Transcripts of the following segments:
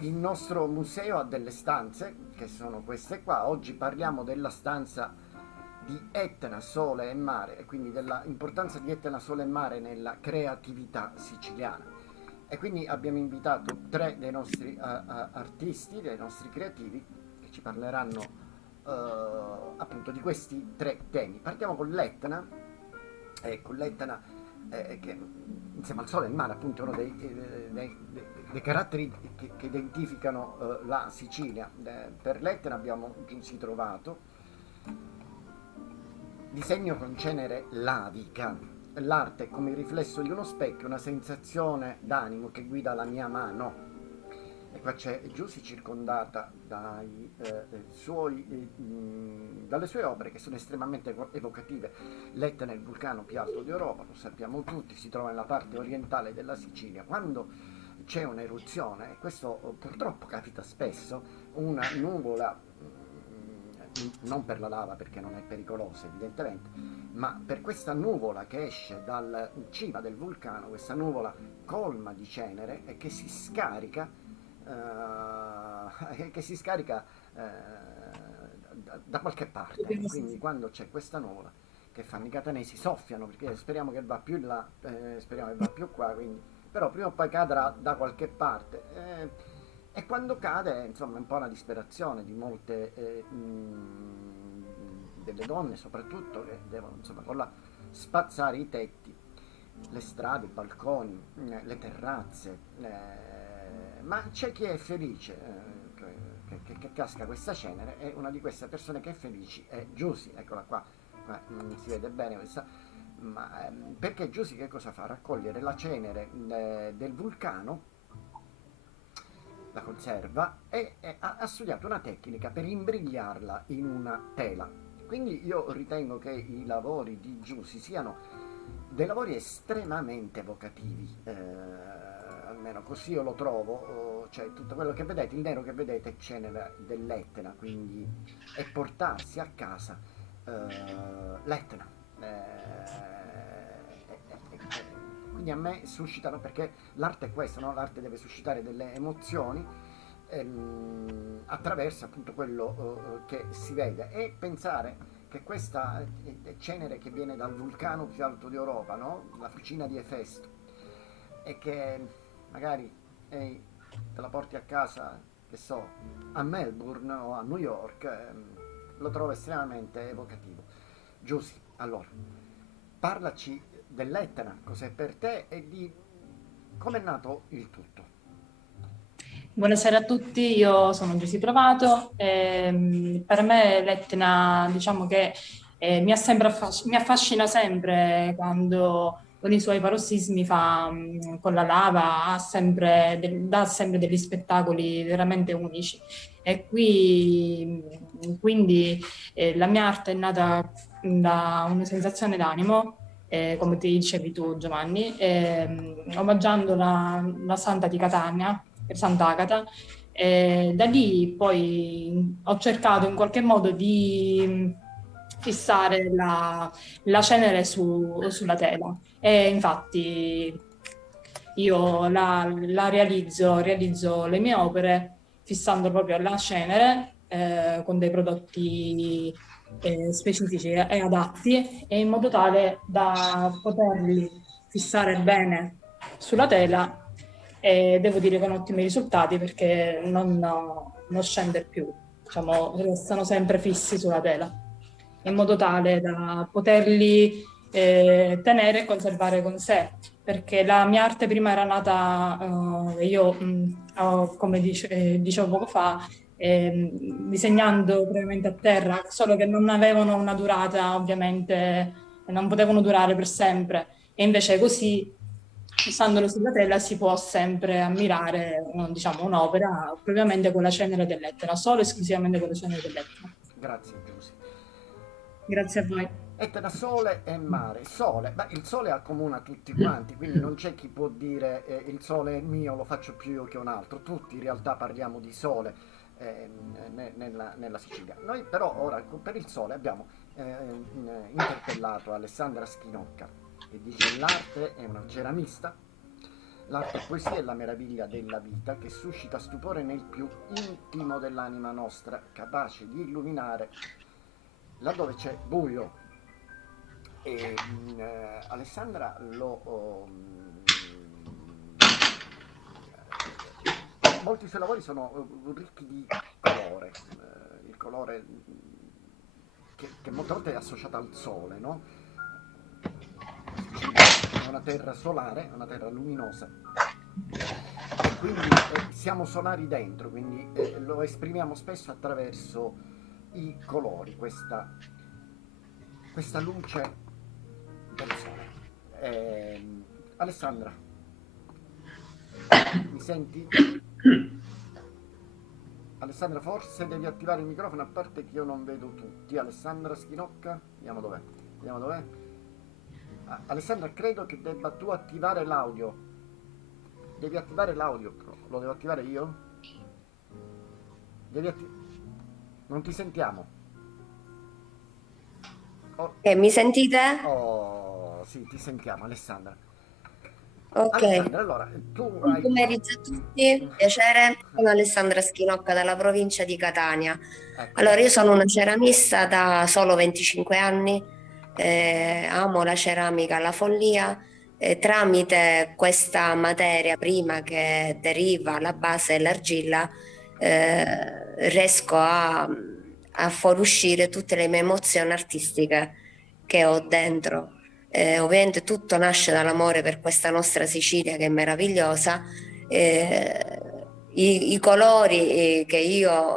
il nostro museo ha delle stanze, che sono queste qua. Oggi parliamo della stanza di Etna, Sole e Mare, e quindi dell'importanza di Etna, Sole e Mare nella creatività siciliana. E quindi abbiamo invitato tre dei nostri artisti, dei nostri creativi, che ci parleranno appunto di questi tre temi. Partiamo con l'Etna, con l'Etna che insieme al Sole e al Mare appunto è uno dei caratteri che identificano la Sicilia. Per l'Etna abbiamo Giussi trovato, disegno con cenere lavica. L'arte è come il riflesso di uno specchio, una sensazione d'animo che guida la mia mano. E qua c'è Giussi circondata dalle sue opere che sono estremamente evocative. L'Etna è il vulcano più alto d'Europa, lo sappiamo tutti, si trova nella parte orientale della Sicilia. Quando c'è un'eruzione, e questo purtroppo capita spesso, una nuvola, non per la lava perché non è pericolosa evidentemente, ma per questa nuvola che esce dal cima del vulcano, questa nuvola colma di cenere e che si scarica, da qualche parte. Quindi quando c'è questa nuvola, che fanno i catanesi, soffiano, perché speriamo che va più in là, speriamo che va più qua, quindi, però prima o poi cadrà da qualche parte. E quando cade, insomma, è un po' una disperazione di molte delle donne, soprattutto, che devono, insomma, con la spazzare i tetti, le strade, i balconi, le terrazze. Ma c'è chi è felice che casca questa cenere, e una di queste persone che è felice è Giussi, eccola qua, non si vede bene questa, ma perché Giussi che cosa fa? Raccogliere la cenere del vulcano, la conserva e ha studiato una tecnica per imbrigliarla in una tela. Quindi io ritengo che i lavori di Giussi siano dei lavori estremamente evocativi, almeno così io lo trovo, cioè tutto quello che vedete, il nero che vedete è cenere dell'Etna, quindi è portarsi a casa l'Etna. Quindi a me suscitano, perché l'arte è questo, no? L'arte deve suscitare delle emozioni attraverso appunto quello che si vede, e pensare che questa cenere che viene dal vulcano più alto d'Europa, no? La fucina di Efesto, e che magari te la porti a casa, che so, a Melbourne o a New York, lo trovo estremamente evocativo. Giussi, allora, parlaci dell'Etna, cos'è per te e di come è nato il tutto. Buonasera a tutti, io sono Giusy Provato. Per me l'Etna, diciamo che mi affascina sempre quando con i suoi parossismi con la lava dà sempre degli spettacoli veramente unici. E quindi la mia arte è nata da una sensazione d'animo, come ti dicevi tu, Giovanni, omaggiando la Santa di Catania, per Sant'Agata. Da lì poi ho cercato in qualche modo di fissare la cenere sulla tela, e infatti io realizzo le mie opere fissando proprio la cenere con dei prodotti specifici e adatti, e in modo tale da poterli fissare bene sulla tela, e devo dire con ottimi risultati perché non scende più, diciamo, restano sempre fissi sulla tela, in modo tale da poterli tenere e conservare con sé, perché la mia arte prima era nata, come dicevo poco fa, disegnando brevemente a terra, solo che non avevano una durata, ovviamente, non potevano durare per sempre. E invece così, fissandolo sulla tela, si può sempre ammirare, diciamo, un'opera propriamente con la cenere dell'Etna, solo e esclusivamente con la cenere dell'Etna. Grazie Giussi. Grazie a voi. Etna, sole e mare. Sole, beh, il sole accomuna tutti quanti, quindi non c'è chi può dire il sole è mio, lo faccio più io che un altro. Tutti in realtà parliamo di sole nella Sicilia. Noi però ora per il sole abbiamo interpellato Alessandra Schinocca, che dice l'arte è una ceramista, L'arte e poesia è la meraviglia della vita che suscita stupore nel più intimo dell'anima nostra, capace di illuminare laddove c'è buio. Alessandra molti suoi lavori sono ricchi di colore, il colore che molte volte è associato al sole, no? Sicilia è una terra solare, una terra luminosa e quindi siamo solari dentro, quindi lo esprimiamo spesso attraverso i colori, questa luce del sole. Alessandra, mi senti? Alessandra, forse devi attivare il microfono, a parte che io non vedo tutti. Alessandra Schinocca, vediamo dov'è. Vediamo dov'è. Alessandra, credo che debba tu attivare l'audio. Devi attivare l'audio. Lo devo attivare io? Non ti sentiamo. Oh, Mi sentite? oh, sì, ti sentiamo, Alessandra. Ok. Alessandra, allora, tu Buon hai... pomeriggio a tutti, piacere. Sono Alessandra Schinocca dalla provincia di Catania. Ecco. Allora, io sono una ceramista da solo 25 anni, amo la ceramica alla follia. Tramite questa materia prima che deriva alla base dell'argilla, riesco a fuoriuscire tutte le mie emozioni artistiche che ho dentro. Ovviamente tutto nasce dall'amore per questa nostra Sicilia che è meravigliosa. Eh, i colori che io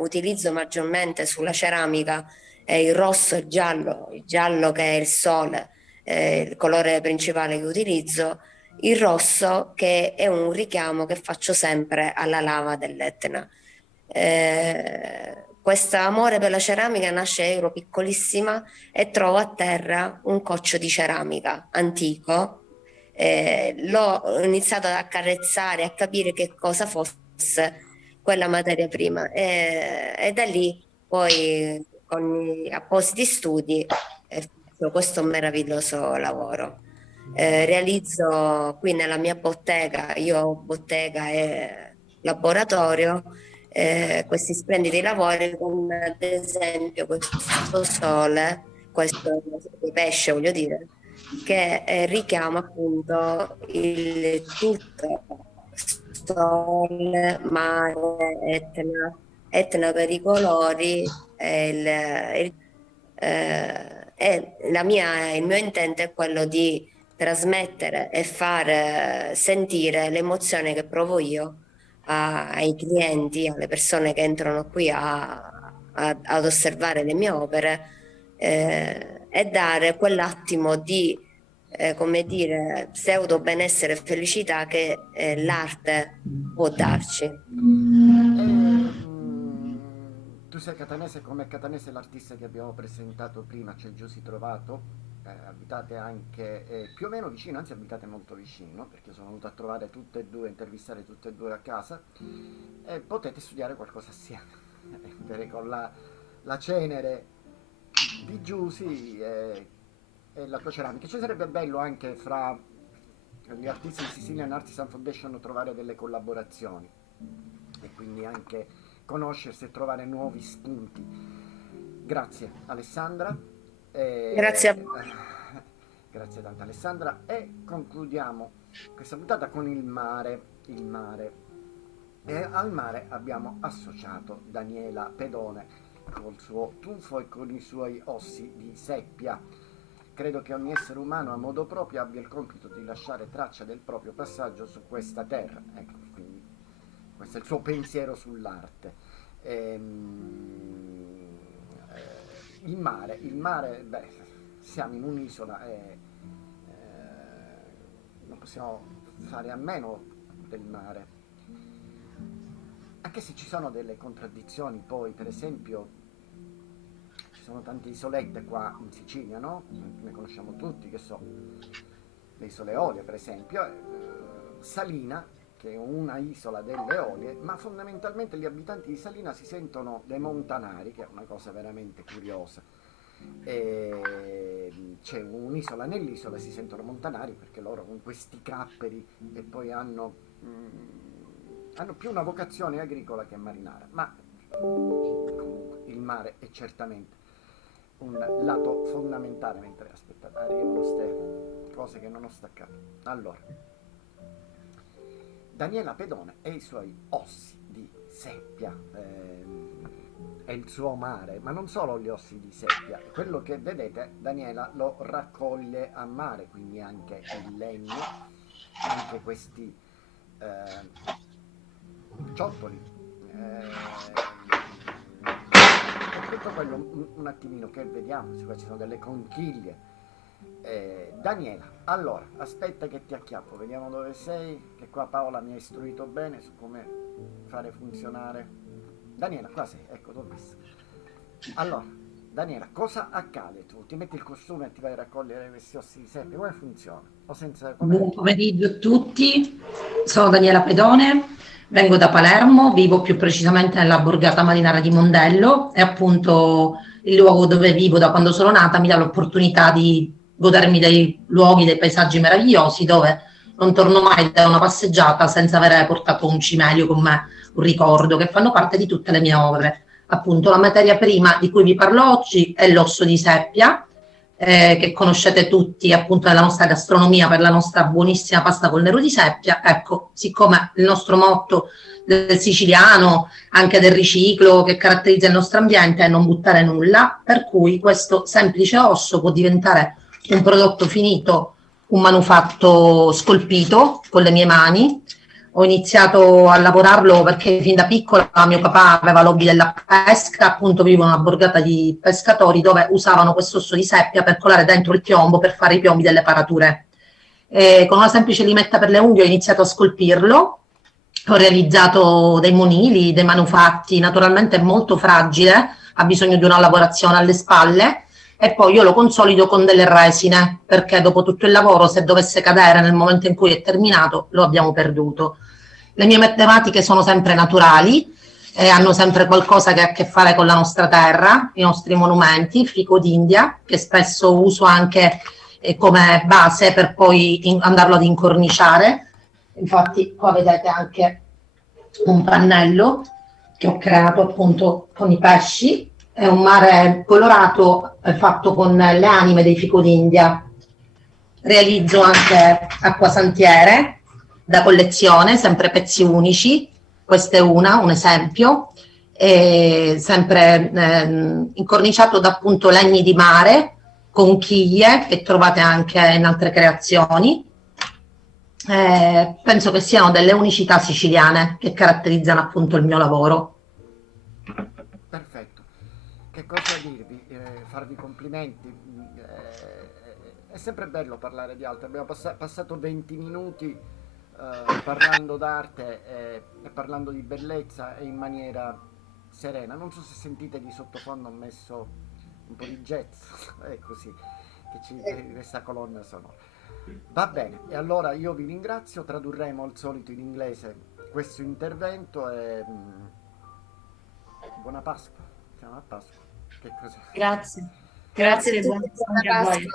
utilizzo maggiormente sulla ceramica è il rosso e il giallo che è il sole, il colore principale che utilizzo, il rosso che è un richiamo che faccio sempre alla lava dell'Etna. Questo amore per la ceramica nasce, ero piccolissima e trovo a terra un coccio di ceramica antico. L'ho iniziato ad accarezzare, a capire che cosa fosse quella materia prima e da lì poi con gli appositi studi faccio questo meraviglioso lavoro. Realizzo qui nella mia bottega, io ho bottega e laboratorio, questi splendidi lavori con ad esempio questo sole, questo pesce voglio dire, che richiama appunto il tutto sole, mare, Etna, Etna per i colori il mio intento è quello di trasmettere e far sentire l'emozione che provo io ai clienti, alle persone che entrano qui ad osservare le mie opere e dare quell'attimo di, come dire, pseudo benessere e felicità che l'arte può darci. Tu sei catanese, come catanese l'artista che abbiamo presentato prima, c'è Giusy Trovato, abitate anche più o meno vicino, anzi abitate molto vicino, perché sono venuto a trovare tutte e due, intervistare tutte e due a casa, e potete studiare qualcosa assieme. Vedere con la cenere di Giusy e la tua ceramica. Ci sarebbe bello anche fra gli artisti di Sicilian Artisan Foundation trovare delle collaborazioni e quindi anche conoscersi e trovare nuovi spunti. Grazie Alessandra. Grazie a E, voi. grazie tante Alessandra e concludiamo questa puntata con il mare. Il mare. E al mare abbiamo associato Daniela Pedone col suo tufo e con i suoi ossi di seppia. Credo che ogni essere umano a modo proprio abbia il compito di lasciare traccia del proprio passaggio su questa terra. Ecco, quindi questo è il suo pensiero sull'arte. Il mare, beh, siamo in un'isola e non possiamo fare a meno del mare. Anche se ci sono delle contraddizioni, poi, per esempio, ci sono tante isolette qua in Sicilia, no? Ne conosciamo tutti, che so, le isole Eolie, per esempio, Salina, che è una isola delle Eolie, ma fondamentalmente gli abitanti di Salina si sentono dei montanari, che è una cosa veramente curiosa. C'è un'isola nell'isola, si sentono montanari perché loro con questi capperi e poi hanno più una vocazione agricola che marinara, ma comunque il mare è certamente un lato fondamentale. Mentre aspettate, arrivano queste cose che non ho staccato. Allora, Daniela Pedone e i suoi ossi di seppia, è il suo mare, ma non solo gli ossi di seppia, quello che vedete Daniela lo raccoglie a mare, quindi anche il legno, anche questi ciottoli, e tutto quello un attimino che vediamo. Qua ci sono delle conchiglie. Daniela, allora aspetta che ti acchiappo, vediamo dove sei, che qua Paola mi ha istruito bene su come fare funzionare. Daniela, qua sei, ecco, t'ho visto. Allora, Daniela, cosa accade? Tu ti metti il costume e ti vai a raccogliere questi ossi di seppia, come funziona? O senza, Buon pomeriggio a tutti, sono Daniela Pedone, vengo da Palermo, vivo più precisamente nella borgata marinara di Mondello e appunto il luogo dove vivo da quando sono nata mi dà l'opportunità di godermi dei luoghi, dei paesaggi meravigliosi dove non torno mai da una passeggiata senza aver portato un cimelio con me, un ricordo che fanno parte di tutte le mie opere. Appunto la materia prima di cui vi parlo oggi è l'osso di seppia, che conoscete tutti appunto nella nostra gastronomia per la nostra buonissima pasta col nero di seppia. Ecco, siccome il nostro motto del siciliano, anche del riciclo che caratterizza il nostro ambiente è non buttare nulla, per cui questo semplice osso può diventare un prodotto finito, un manufatto scolpito con le mie mani. Ho iniziato a lavorarlo perché fin da piccola mio papà aveva l'hobby della pesca, appunto vivo in una borgata di pescatori dove usavano questo osso di seppia per colare dentro il piombo per fare i piombi delle parature. Con una semplice limetta per le unghie ho iniziato a scolpirlo, ho realizzato dei monili, dei manufatti, naturalmente è molto fragile, ha bisogno di una lavorazione alle spalle e poi io lo consolido con delle resine perché dopo tutto il lavoro, se dovesse cadere nel momento in cui è terminato, lo abbiamo perduto. Le mie matematiche sono sempre naturali e hanno sempre qualcosa che ha a che fare con la nostra terra, i nostri monumenti, il fico d'India, che spesso uso anche come base per poi andarlo ad incorniciare. Infatti qua vedete anche un pannello che ho creato appunto con i pesci, è un mare colorato fatto con le anime dei fico d'India. Realizzo anche acquasantiere da collezione, sempre pezzi unici, questo è un esempio, sempre incorniciato da appunto legni di mare, conchiglie che trovate anche in altre creazioni. Penso che siano delle unicità siciliane che caratterizzano appunto il mio lavoro. Perfetto, che cosa dirvi? Farvi complimenti. È sempre bello parlare di altro. Abbiamo passato 20 minuti parlando d'arte e parlando di bellezza e in maniera serena. Non so se sentite di sottofondo, ho messo un po' di jazz, è così che questa colonna sonora. Va bene, e allora io vi ringrazio, tradurremo al solito in inglese questo intervento e buona Pasqua. Siamo a Pasqua. Che cos'è? Grazie. Grazie Grazie, a buon tutti, anche a voi.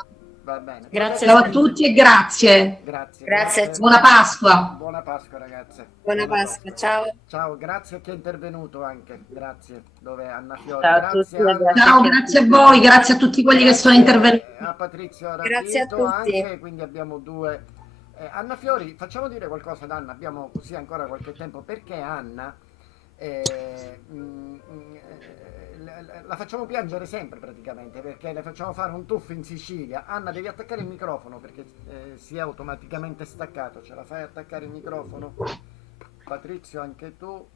Va bene. Grazie. Ciao a tutti e grazie. Grazie. Grazie a Grazie. Buona Pasqua. Buona Pasqua ragazze. Buona Pasqua, ciao. Ciao, grazie a chi è intervenuto anche. Grazie. Dove è Anna Fiori? Ciao a Grazie tutti, Anna. Ciao, grazie a voi, grazie a tutti quelli che sono intervenuti. A Patrizio Grazie a Rapito tutti. anche, quindi abbiamo due. Anna Fiori, facciamo dire qualcosa ad Anna, abbiamo così ancora qualche tempo, perché Anna la facciamo piangere sempre praticamente, perché le facciamo fare un tuffo in Sicilia. Anna, devi attaccare il microfono perché si è automaticamente staccato, ce la fai attaccare il microfono? Patrizio, anche tu.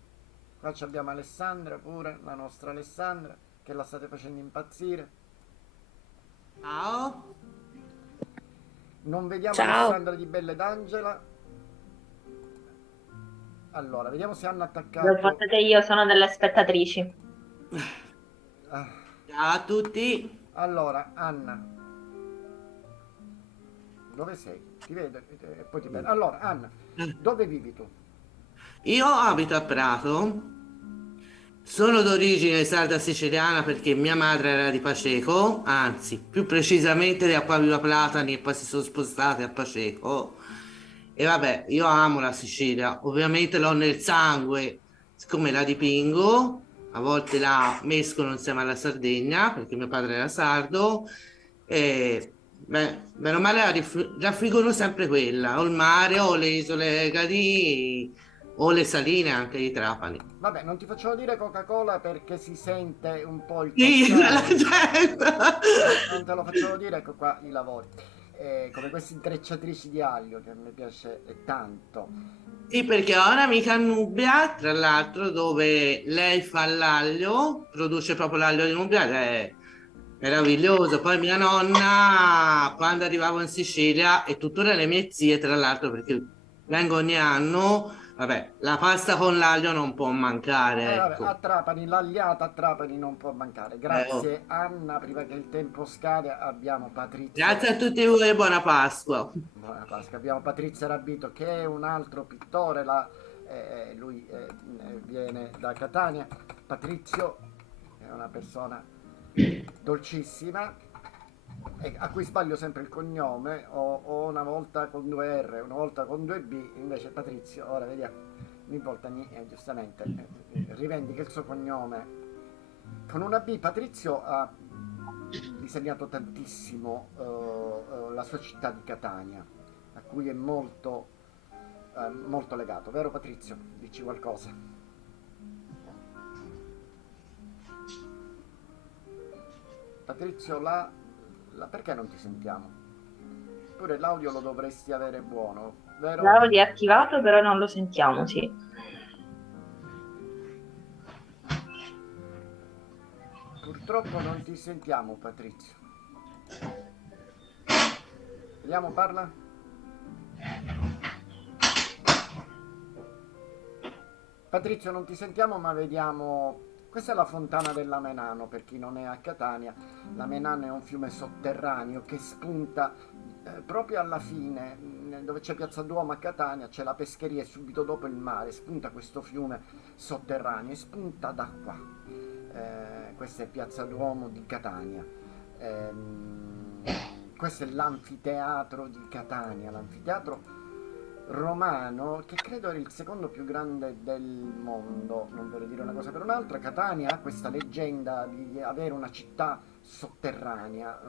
Qua abbiamo Alessandra pure, la nostra Alessandra, che la state facendo impazzire. Ciao. Non vediamo Ciao. Alessandra di Belle d'Angela. Allora, vediamo se hanno L'ho attaccato. fatto io, sono delle spettatrici. Ah, Ciao a tutti. allora, Anna, dove sei? Ti vedo e poi ti vedo. Allora, Anna, dove vivi tu? Io abito a Prato Sono d'origine sarda siciliana perché mia madre era di Paceco, anzi, più precisamente di Acquaviva Platani e poi si sono spostati a Paceco. E vabbè, io amo la Sicilia, ovviamente l'ho nel sangue, siccome la dipingo, a volte la mescolo insieme alla Sardegna, perché mio padre era sardo, e beh, bene o male raffiguro sempre quella, o il mare, o le isole Gadì, o le saline anche di Trapani. Vabbè, non ti facciamo dire Coca-Cola perché si sente un po' il Sì, la toscano. gente. Non te lo facciamo dire, ecco qua i lavori. Come queste intrecciatrici di aglio che a me piace tanto. Sì, perché ho un'amica a Nubia, tra l'altro, dove lei fa l'aglio, produce proprio l'aglio di Nubia ed è meraviglioso. Poi mia nonna, quando arrivavo in Sicilia, e tuttora le mie zie, tra l'altro, perché vengo ogni anno, vabbè, la pasta con l'aglio non può mancare, Vabbè, a ecco. Trapani, l'agliata a Trapani non può mancare. Oh. Grazie Anna, prima che il tempo scade abbiamo Grazie Patrizio. a tutti voi e buona Pasqua. Buona Pasqua. Abbiamo Patrizio Rabito che è un altro pittore, lui viene da Catania. Patrizio è una persona dolcissima a cui sbaglio sempre il cognome, o una volta con due R, una volta con due B, invece Patrizio, ora vediamo, ogni volta giustamente rivendica il suo cognome con una B. Patrizio ha disegnato tantissimo la sua città di Catania, a cui è molto legato, vero Patrizio? Dici qualcosa? Patrizio, perché non ti sentiamo? Pure l'audio lo dovresti avere buono, vero? L'audio è attivato, però non lo sentiamo, sì. Purtroppo non ti sentiamo, Patrizio. Vediamo, parla. Patrizio, non ti sentiamo, ma vediamo. Questa è la fontana della Menano, per chi non è a Catania. La Menano è un fiume sotterraneo che spunta proprio alla fine, dove c'è Piazza Duomo a Catania, c'è la pescheria e subito dopo il mare. Spunta questo fiume sotterraneo e spunta da qua. Questa è Piazza Duomo di Catania. Questo è l'anfiteatro di Catania, l'anfiteatro romano, che credo era il secondo più grande del mondo, non vorrei dire una cosa per un'altra. Catania ha questa leggenda di avere una città sotterranea,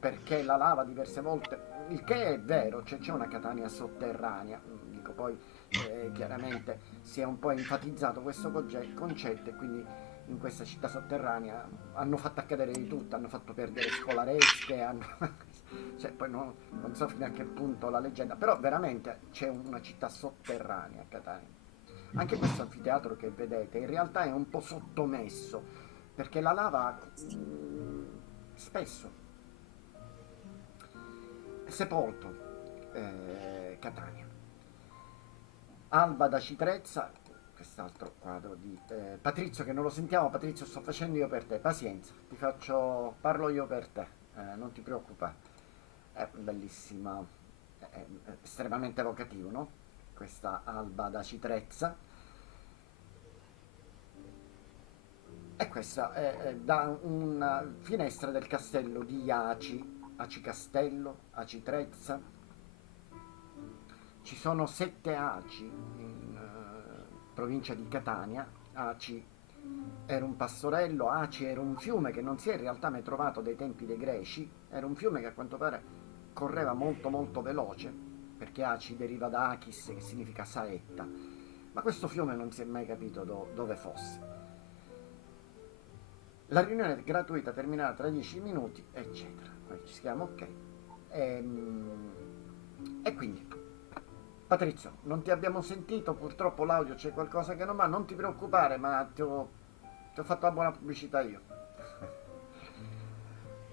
perché la lava diverse volte, il che è vero, cioè c'è una Catania sotterranea, dico poi chiaramente si è un po' enfatizzato questo concetto e quindi in questa città sotterranea hanno fatto accadere di tutto, hanno fatto perdere scolaresche, cioè, poi non so fino a che punto la leggenda, però veramente c'è una città sotterranea a Catania. Anche questo anfiteatro che vedete in realtà è un po' sottomesso, perché la lava spesso è sepolto Catania. Alba da Citrezza, quest'altro quadro di Patrizio che non lo sentiamo. Patrizio, sto facendo io per te, pazienza, parlo io per te, non ti preoccupare. È bellissima, è estremamente evocativo, no? Questa Alba da Citrezza. E questa è da una finestra del castello di Aci Castello, Aci Trezza. Ci sono 7 Aci in provincia di Catania. Aci era un pastorello, Aci era un fiume che non si è in realtà mai trovato dai tempi dei Greci, era un fiume che a quanto pare correva molto molto veloce, perché Aci deriva da Achis che significa saetta, ma questo fiume non si è mai capito dove fosse. La riunione è gratuita, terminerà tra 10 minuti, eccetera. Poi ci schiamo ok. E quindi, Patrizio, non ti abbiamo sentito, purtroppo l'audio c'è qualcosa che non va, non ti preoccupare, ma ti ho fatto la buona pubblicità io.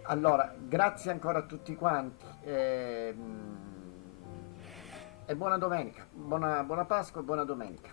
Allora, grazie ancora a tutti quanti e buona domenica, buona Pasqua e buona domenica.